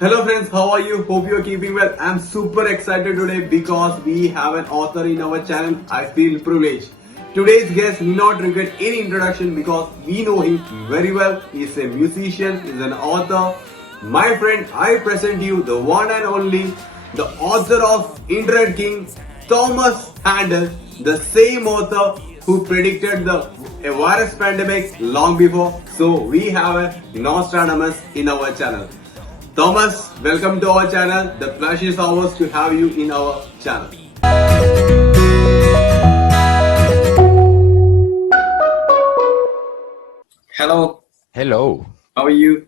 Hello friends, how are you? Hope you are keeping well. I'm super excited today because we have an author in our channel. I feel privileged. Today's guest need not require any introduction because we know him very well. He's a musician, he's an author. My friend, I present you the one and only, the author of Internet King, Thomas Handel, the same author who predicted the virus pandemic long before. So we have a Nostradamus in our channel. Thomas, welcome to our channel. The pleasure is ours to have you in our channel. Hello, Hello, how are you?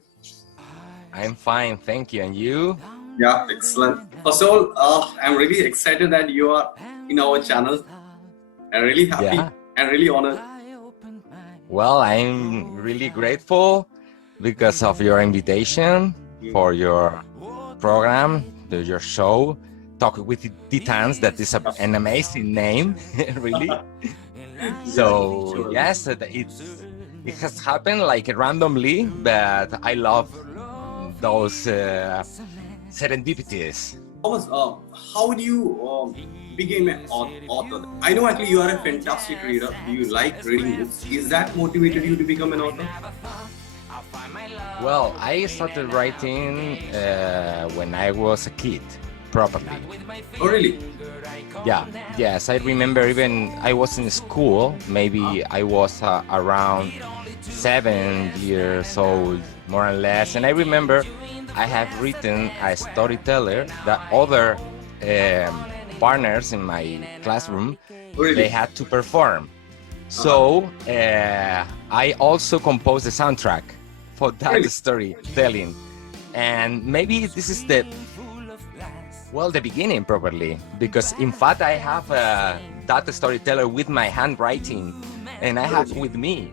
I'm fine, thank you. And you? Yeah, excellent. First of all, I'm really excited that you are in our channel. I'm really happy Yeah. and really honored. Well, I'm really grateful because of your invitation for your program, your show, Talk with the Titans. That is an amazing name, really. So Sure. yes, it has happened like randomly, but I love those serendipities. Thomas, how do you became an author? I know actually you are a fantastic reader. You like reading books. Is that motivated you to become an author? Well, I started writing when I was a kid, properly. Oh, really? Yeah, yes, I remember even I was in school, maybe I was around 7 years old, more or less. And I remember I have written a storyteller that other partners in my classroom, Oh, really? they had to perform. So I also composed the soundtrack for that Really? storytelling. And maybe this is the beginning probably, because in fact I have that storyteller with my handwriting, and I have with me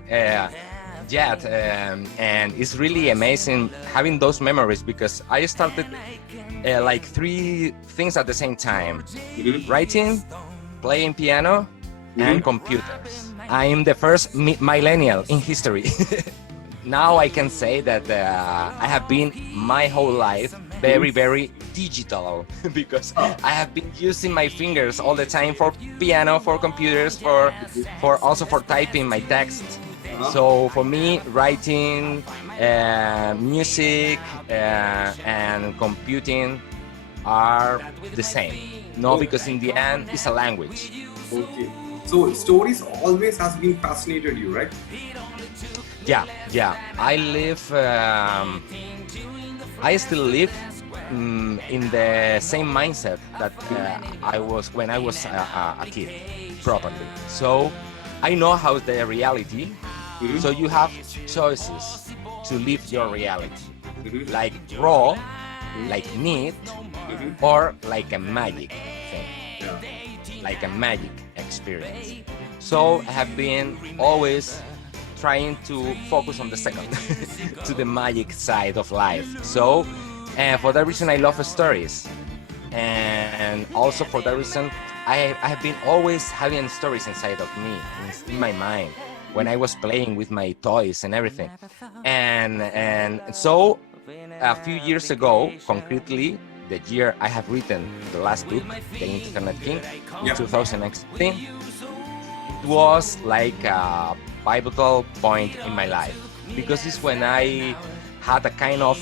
yet, and it's really amazing having those memories because I started like three things at the same time: writing, playing piano, and computers. I am the first millennial in history. Now I can say that I have been my whole life very digital because I have been using my fingers all the time for piano, for computers, for also for typing my text. So for me, writing, music, and computing are the same. No, because in the end, it's a language. Okay. So stories always has been fascinated you, right? Yeah. I still live in the same mindset that I was when I was a kid, properly. So I know how's the reality. So you have choices to live your reality, like raw, like neat, or like a magic thing, like a magic experience. So I have been always trying to focus on the second, to the magic side of life. So for that reason, I love stories. And also for that reason, I have been always having stories inside of me, in my mind, when I was playing with my toys and everything. And so a few years ago, concretely, the year I have written the last book, The Internet King, in 2016, it was like a pivotal point in my life, because it's when I had a kind of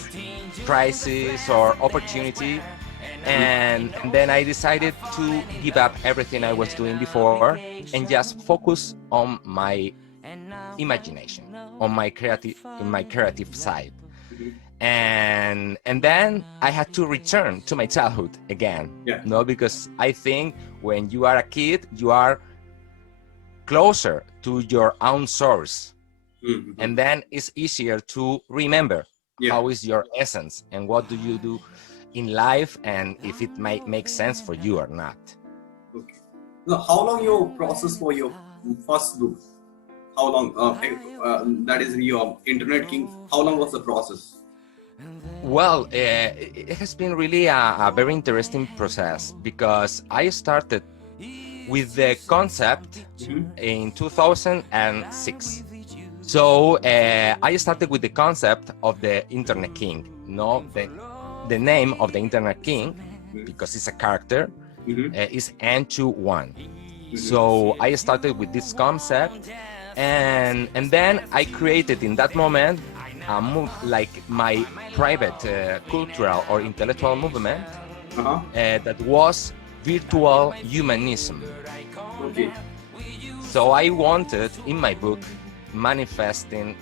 crisis or opportunity, and then I decided to give up everything I was doing before and just focus on my imagination, on my creative side. And then I had to return to my childhood again. No, because I think when you are a kid, you are closer to your own source, and then it's easier to remember how is your essence and what do you do in life, and if it might make sense for you or not. Okay. Now, how long your process for your first book? How long? That is your Internet King. How long was the process? Well, it has been really a very interesting process, because I started with the concept in 2006. So I started with the concept of the Internet King, no, the name of the Internet King, because it's a character, is N21. So I started with this concept, and then I created in that moment like my private cultural or intellectual movement that was virtual humanism. Okay. So I wanted in my book manifesting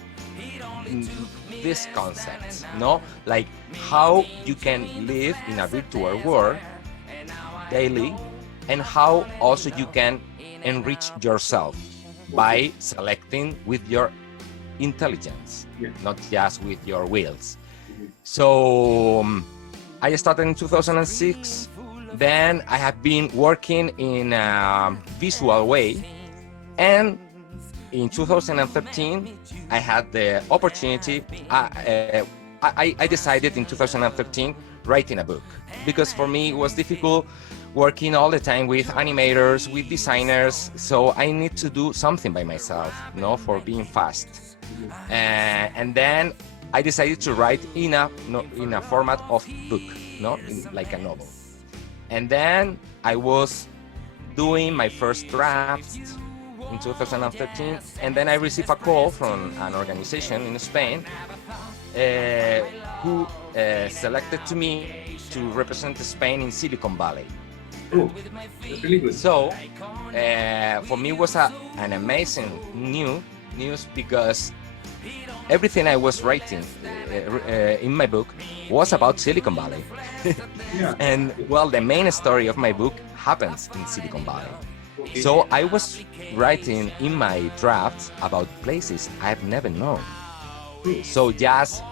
these concepts, no? Like how you can live in a virtual world daily, and how also you can enrich yourself by selecting with your intelligence, not just with your wills. So I started in 2006. Then I have been working in a visual way, and in 2013 I had the opportunity. I decided in 2013 writing a book, because for me it was difficult working all the time with animators, with designers, so I need to do something by myself, no, for being fast. And then I decided to write in a format of book, no, like a novel. And then I was doing my first draft in 2013, and then I received a call from an organization in Spain who selected to me to represent Spain in Silicon Valley. Oh, that's really good. So for me it was an amazing news, because everything I was writing in my book was about Silicon Valley. And well, the main story of my book happens in Silicon Valley. Okay. So I was writing in my drafts about places I've never known. So just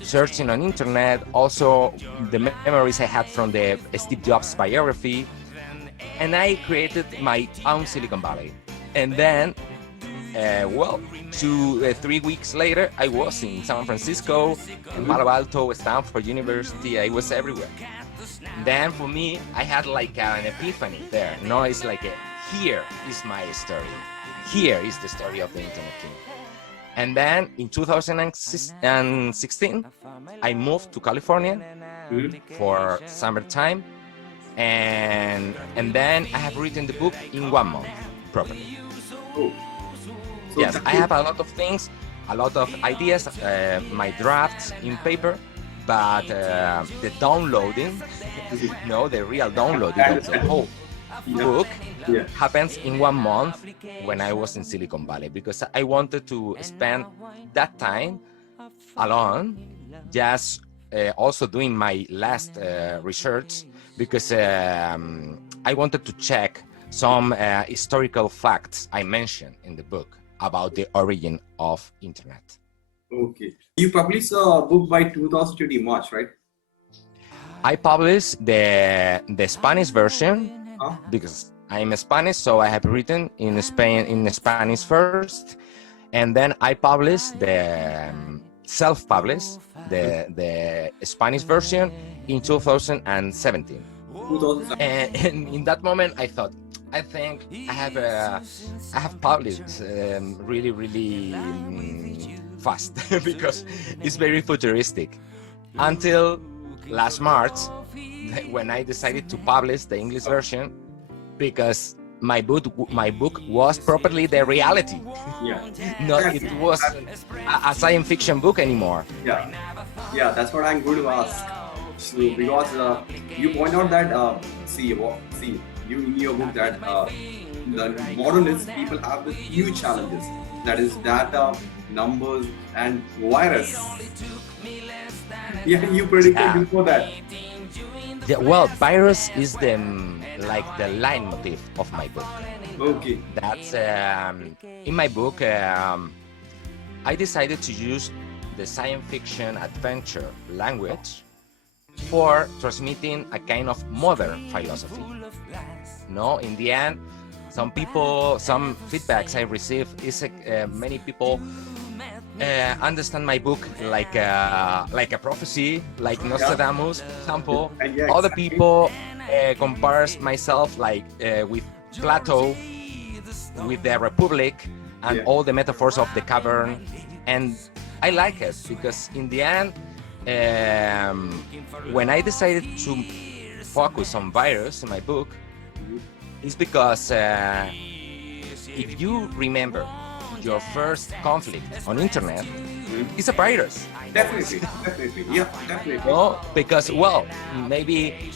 searching on internet, also the memories I had from the Steve Jobs biography, and I created my own Silicon Valley. And then, 3 weeks later, I was in San Francisco, in Palo Alto, Stanford University. I was everywhere. Then for me, I had like an epiphany there. No, it's like here is my story. Here is the story of the Internet King. And then in 2016, I moved to California for summertime, and then I have written the book in 1 month properly. Oh. So Yes, I have a lot of things, a lot of ideas, my drafts in paper, but the downloading, the real downloading of the whole book happens in 1 month when I was in Silicon Valley, because I wanted to spend that time alone, just also doing my last research, because I wanted to check some historical facts I mentioned in the book about the origin of internet. Okay. You published a book by 2020 March, right? I published the Spanish version because I'm Spanish, so I have written in Spain in Spanish first, and then I published the self-published the Spanish version in 2017. And in that moment, I thought, I think I have published really fast because it's very futuristic. Until last March, when I decided to publish the English version, because my book was properly the reality. It was a science fiction book anymore. That's what I'm going to ask. So, because you point out that you in your book that the modernists people have the huge challenges, that is data, numbers, and virus. You predicted before that. Yeah, well, virus is the leitmotif of my book. Okay. That's in my book. I decided to use the science fiction adventure language for transmitting a kind of modern philosophy. No, in the end, some feedbacks I receive is many people understand my book like a prophecy, like Nostradamus, for example. Other people compares myself with Plato, with the Republic, and all the metaphors of the cavern. And I like it because in the end, um, when I decided to focus on virus in my book, is because if you remember your first conflict on internet, it's a virus. Definitely, definitely, yeah, definitely. No, because well, maybe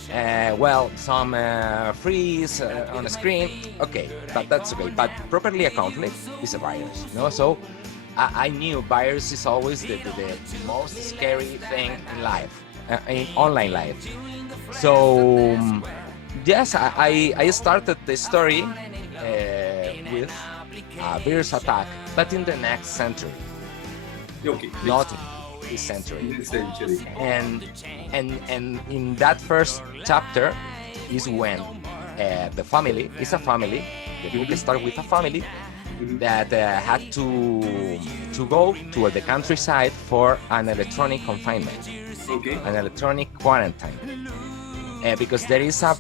some freeze on the screen. Okay, but that's okay. But properly a conflict is a virus. No, so I knew virus is always the most scary thing in life, in online life. So yes, I started the story with a virus attack, but in the next century, Okay, not in this century. this century. And in that first chapter is when the family is a family. The book starts with a family that had to go to the countryside for an electronic confinement, Okay. an electronic quarantine, because there is a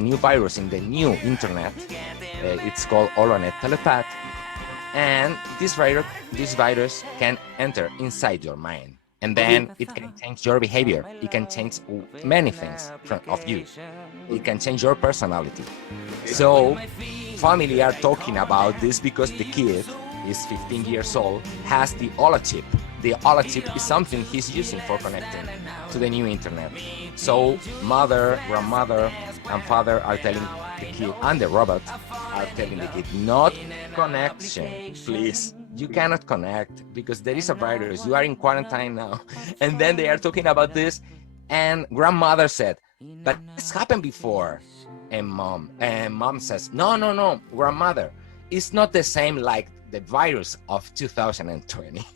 new virus in the new internet. It's called Holonet Telepath, and this virus can enter inside your mind, and then it can change your behavior. It can change many things of you. It can change your personality. So family are talking about this because the kid is 15 years old, has the holochip. The holochip is something he's using for connecting to the new internet. So mother, grandmother, and father are telling the kid, and the robot are telling the kid, not connection, please. You cannot connect because there is a virus. You are in quarantine now. And then they are talking about this, and grandmother said, but this happened before. And mom says, no, grandmother, it's not the same like the virus of 2020.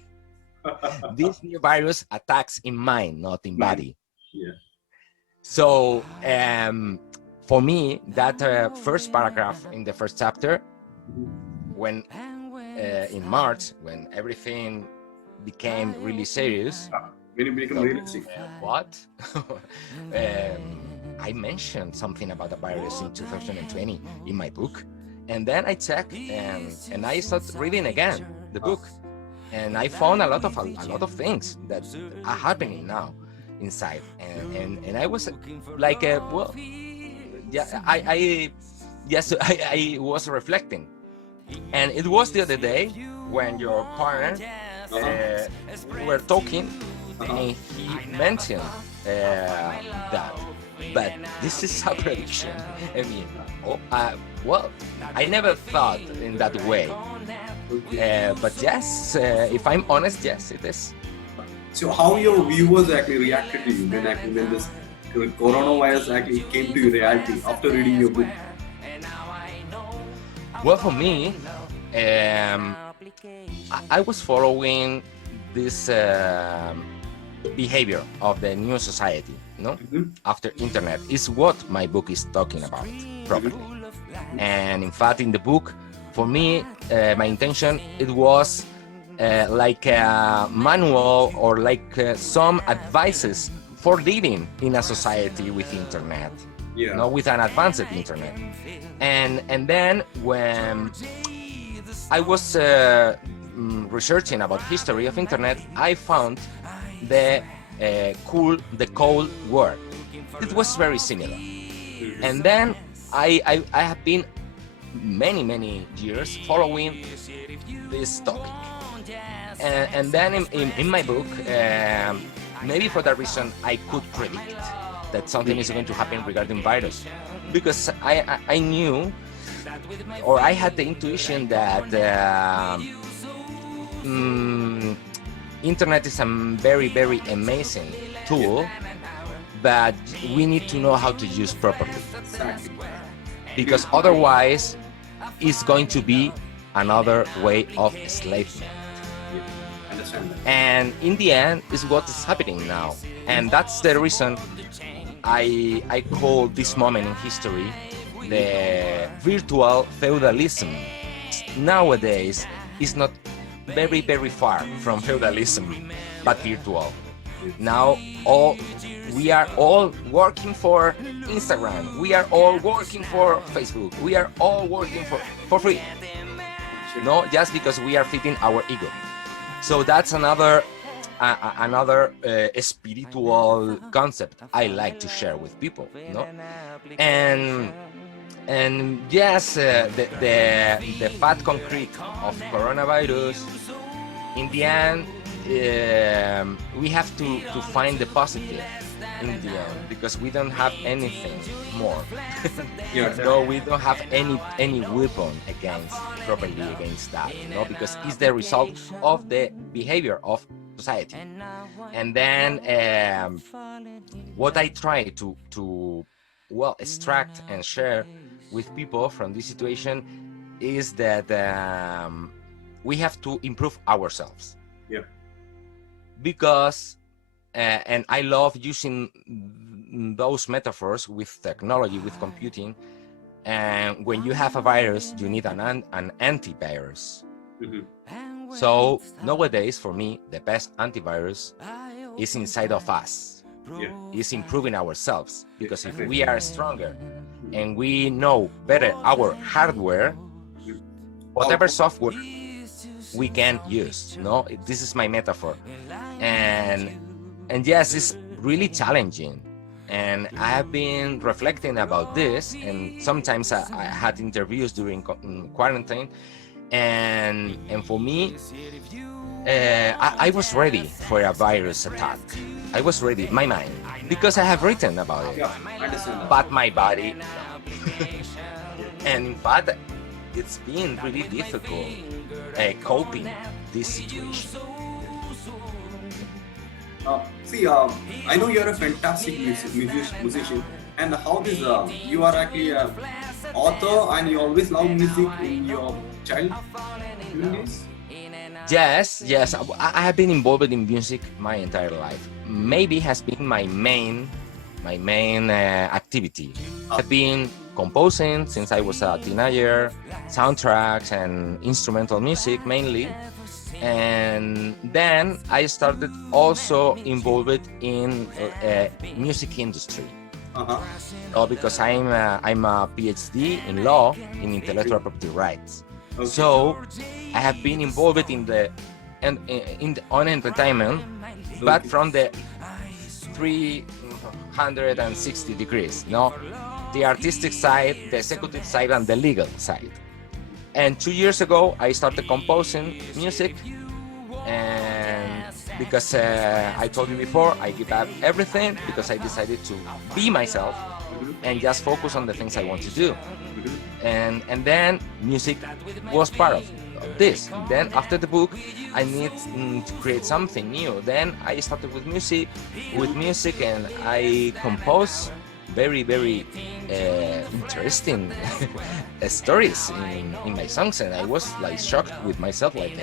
This new virus attacks in mind, not in body. Yeah. So for me, that first paragraph in the first chapter, when in March, when everything became really serious, When you become realistic. what? I mentioned something about the virus in 2020 in my book, and then I checked and I started reading again the book, and I found a lot of things that are happening now inside, and I was like, well, yeah, I was reflecting, and it was the other day when your partner were talking, and he mentioned that. But this is a prediction. I mean, well, I never thought in that way. But yes, if I'm honest, yes, it is. So how your viewers actually reacted to you when this coronavirus actually came to reality after reading your book? Well, for me, I was following this behavior of the new society, no? After internet is what my book is talking about properly. And in fact, in the book, for me, my intention, it was like a manual or like some advices for living in a society with internet, with an advanced internet. And then when I was researching about history of internet, I found the Cold War. It was very similar. And then I have been many years following this topic. And then in my book, maybe for that reason, I could predict that something is going to happen regarding virus, because I knew, or I had the intuition that internet is a very amazing tool, but we need to know how to use properly. Exactly. Because otherwise, it's going to be another way of enslavement. Understand that. And in the end, is what is happening now. And that's the reason I call this moment in history the virtual feudalism. Nowadays, it's not very far from feudalism, but virtual. Now we are all working for Instagram. We are all working for Facebook. We are all working for free. No, just because we are fitting our ego. So that's another another spiritual concept I like to share with people, and yes, the fat concrete of coronavirus, in the end, we have to find the positive in the end, because we don't have anything more. Yeah. No, we don't have any weapon properly against that, because it's the result of the behavior of society. And then what I try to well extract and share with people from this situation is that we have to improve ourselves. Yeah. Because and I love using those metaphors with technology, with computing. And when you have a virus, you need an antivirus. Mm-hmm. So nowadays, for me, the best antivirus is inside of us. Yeah. Is improving ourselves. Because if we are stronger and we know better our hardware, whatever software we can use, this is my metaphor. And yes, it's really challenging. And I have been reflecting about this, and sometimes I had interviews during quarantine, and for me, I was ready for a virus attack. I was ready, my mind, because I have written about it. Yeah, I understand that. But my body, and in fact, it's been really difficult coping this situation. I know you're a fantastic musician, and how this you are actually an author, and you always love music in your child days. Yes, I have been involved in music my entire life. Maybe has been my main activity. I've been composing since I was a teenager, soundtracks and instrumental music mainly. And then I started also involved in music industry. Because I'm a PhD in law in intellectual property rights. Okay. So I have been involved in on entertainment, but from the 360 degrees, the artistic side, the executive side, and the legal side. And 2 years ago, I started composing music, and because I told you before, I give up everything because I decided to be myself and just focus on the things I want to do. And then music was part of this. Then after the book, I need to create something new. Then I started with music, and I compose very interesting stories in my songs, and I was like shocked with myself, like,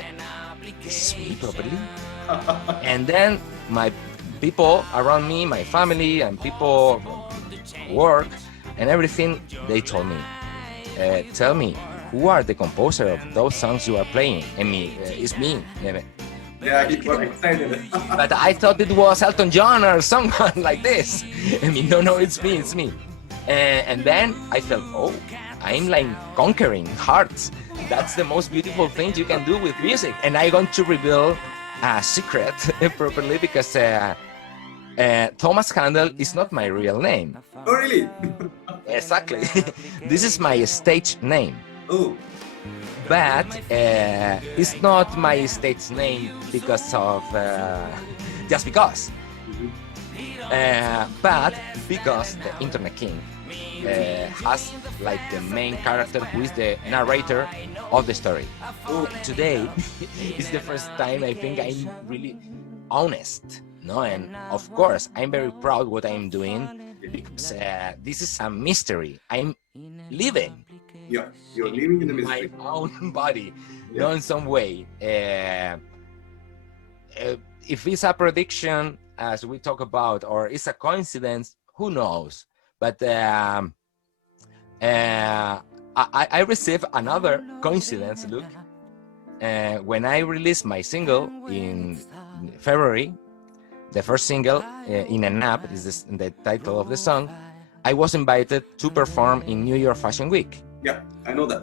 this is me properly. And then my people around me, my family and people work and everything, they told me, tell me, who are the composer of those songs you are playing? And it's me. Yeah, he got excited. But I thought it was Elton John or someone like this. No, it's me. And then I felt, I'm like conquering hearts. That's the most beautiful thing you can do with music. And I'm going to reveal a secret properly, because Thomas Handel is not my real name. Oh, really? Exactly. This is my stage name. Oh. But it's not my stage name because of just because. But because the Internet King has like the main character who is the narrator of the story. Today is the first time I think I'm really honest. And of course I'm very proud what I'm doing, because this is a mystery. I'm living. Yeah, you're living in the mystery. My own body, in some way. If it's a prediction, as we talk about, or it's a coincidence, who knows? But I received another coincidence, look. When I released my single in February, the first single, In an App, is the title of the song, I was invited to perform in New York Fashion Week. Yeah, I know that.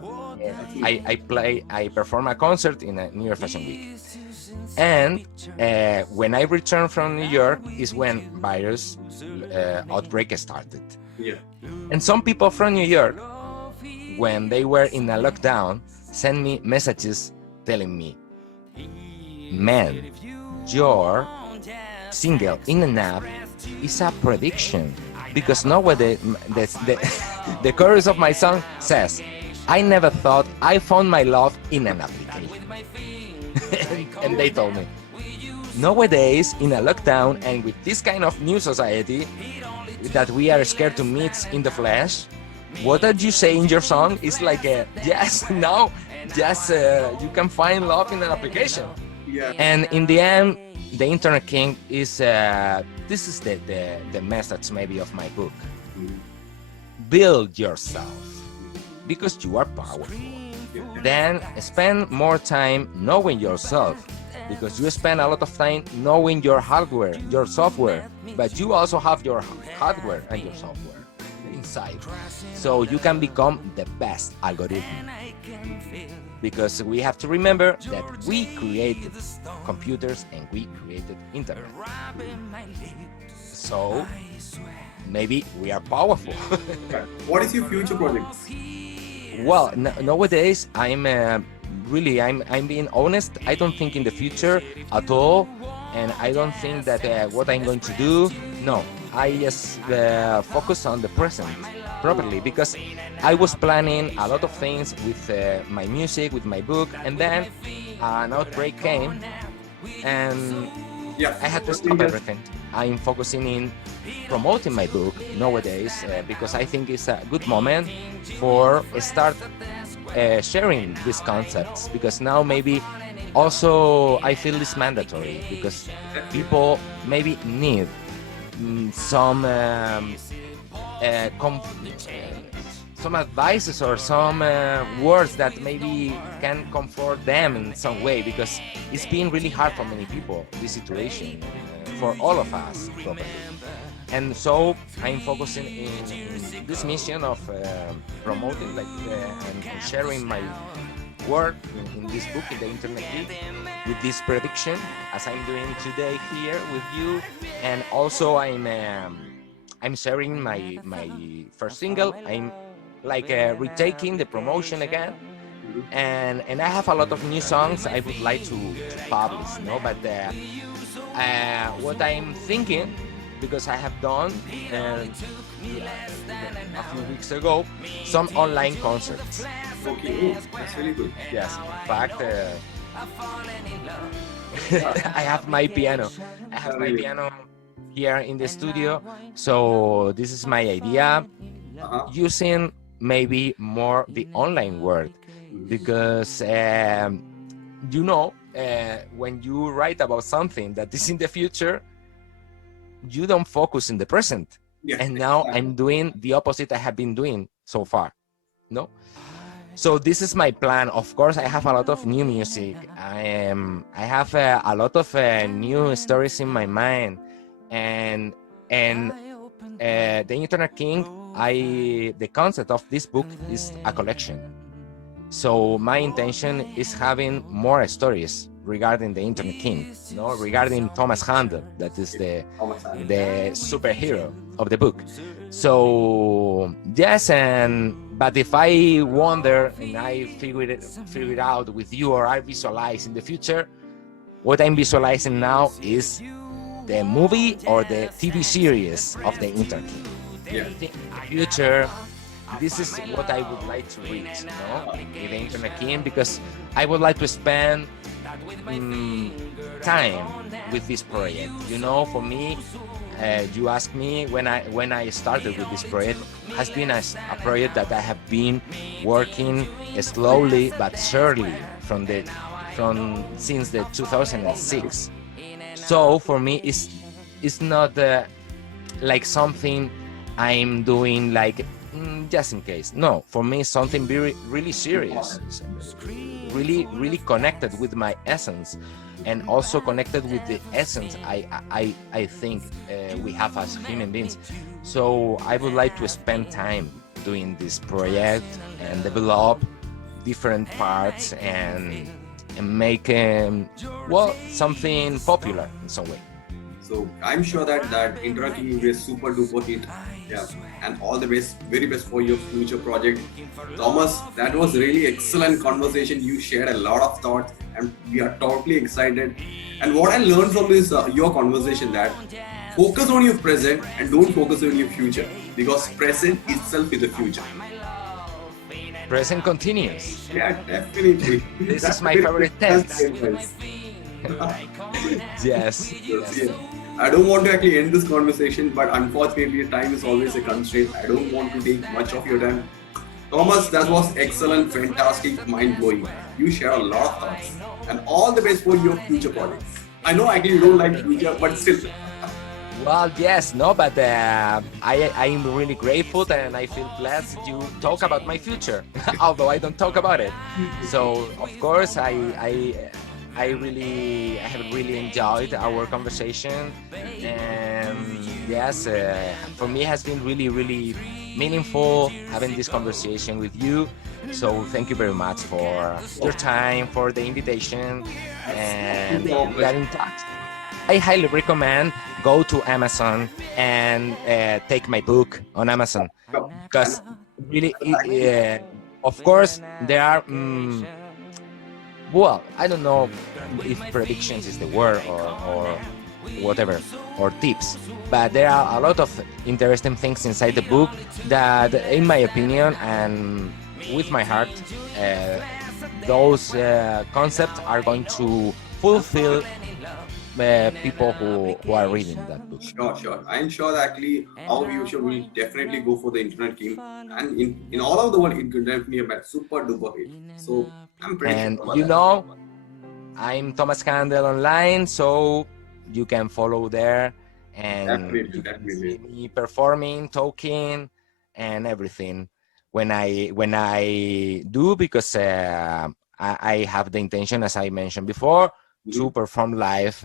I perform a concert in a New York Fashion Week. And when I returned from New York is when virus outbreak started. Yeah. And some people from New York, when they were in a lockdown, sent me messages telling me, man, your single in an app is a prediction. Because nowadays, the chorus of my song says, I never thought I found my love in an application. And they told me, nowadays, in a lockdown and with this kind of new society that we are scared to meet in the flesh, what did you say in your song is like, yes, now, just you can find love in an application. Yeah. And in the end, the Internet King is, this is the message maybe of my book. Build yourself because you are powerful. Then spend more time knowing yourself because you spend a lot of time knowing your hardware, your software, but you also have your hardware and your software inside. So you can become the best algorithm. Because we have to remember that we created computers and we created internet. So maybe we are powerful. What is your future project? Well, nowadays I'm I'm being honest. I don't think in the future at all, and I don't think that what I'm going to do. No, I just focus on the present properly because I was planning a lot of things with my music, with my book, and then an outbreak came, and I had to stop everything. I'm focusing in promoting my book nowadays because I think it's a good moment for start sharing these concepts because now maybe also I feel it's mandatory because people maybe need some advices or some words that maybe can comfort them in some way because it's been really hard for many people, this situation, for all of us probably. And so I'm focusing in this mission of promoting and sharing my work in this book, in the Internet Geek, with this prediction, as I'm doing today here with you. And also I'm sharing my first single. I'm retaking the promotion again. And I have a lot of new songs I would like to publish, but what I'm thinking, because I have done a few weeks ago some online concerts. Okay, that's really good. Yes, in fact, I have my piano. I have my piano here in the studio. So this is my idea, using maybe more the online world, because when you write about something that is in the future, you don't focus in the present. And now I'm doing the opposite I have been doing so far. No? So this is my plan. Of course, I have a lot of new music. I have a lot of new stories in my mind, and the Internet King. The concept of this book is a collection. So my intention is having more stories regarding the Internet King, regarding Thomas Handel, that is the superhero of the book. So yes, but if I wonder and I figure it out with you, or I visualize in the future, what I'm visualizing now is the movie or the TV series of the Internet King. In the future, this is what I would like to reach, in the Internet King, because I would like to spend time with this project. For me, you asked me when I started with this project, has been a project that I have been working slowly but surely since the 2006. So for me, it's not like something I'm doing just in case. No, for me, it's something really serious, really connected with my essence, and also connected with the essence I think we have as human beings. So I would like to spend time doing this project and develop different parts and and make well, something popular in some way. So I'm sure that Internet King will be a super duper hit. Yeah, and all the best, very best for your future project. Thomas, that was really excellent conversation. You shared a lot of thoughts, and we are totally excited. And what I learned from this your conversation that focus on your present and don't focus on your future, because present itself is the future. Present continues. Yeah, definitely. This That's is my very- favorite that's tense. very nice. Yes. Yes, yeah. I don't want to actually end this conversation, but unfortunately, time is always a constraint. I don't want to take much of your time. Thomas, that was excellent, fantastic, mind blowing. You share a lot of thoughts, and all the best for your future projects. I know actually you don't like future, but still. Well, yes, no, but I'm really grateful and I feel blessed you talk about my future, although I don't talk about it. So, of course, I have really enjoyed our conversation, and yes, for me it has been really meaningful having this conversation with you. So thank you very much for your time, for the invitation, and we are in touch. I highly recommend go to Amazon and take my book on Amazon, because really, of course, there are. Well, I don't know if predictions is the word or whatever, or tips, but there are a lot of interesting things inside the book that, in my opinion and with my heart, those concepts are going to fulfill people who are reading that book. Sure. I'm sure that actually our viewership will definitely go for the Internet King, and in all over the world, it could definitely be a super duper hit. So I'm pretty And sure about you that. know, I'm Thomas Candle online, so you can follow there and Definitely, you can definitely. see me performing, talking, and everything when I do, because I have the intention, as I mentioned before, to perform live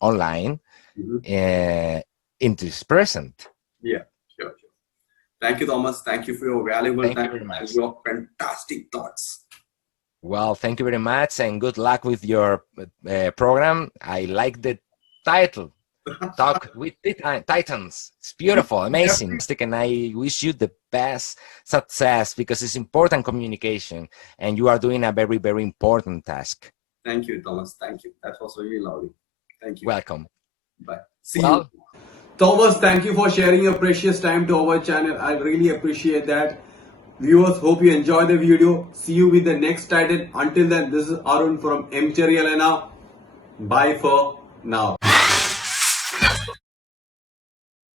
online Mhm. in this present. Yeah, sure. Thank you, Thomas. Thank you for your valuable Thank you time very much. and your fantastic thoughts. Well, thank you very much, and good luck with your program. I like the title, Talk with Titans. It's beautiful, amazing, and I wish you the best success, because it's important communication, and you are doing a very important task. Thank you, Thomas. Thank you. That was really lovely. Thank you. Welcome. Bye. See you. Well, Thomas, thank you for sharing your precious time to our channel. I really appreciate that. Viewers, hope you enjoy the video. See you with the next title. Until then, this is Arun from M. Cherry Elena. Bye for now.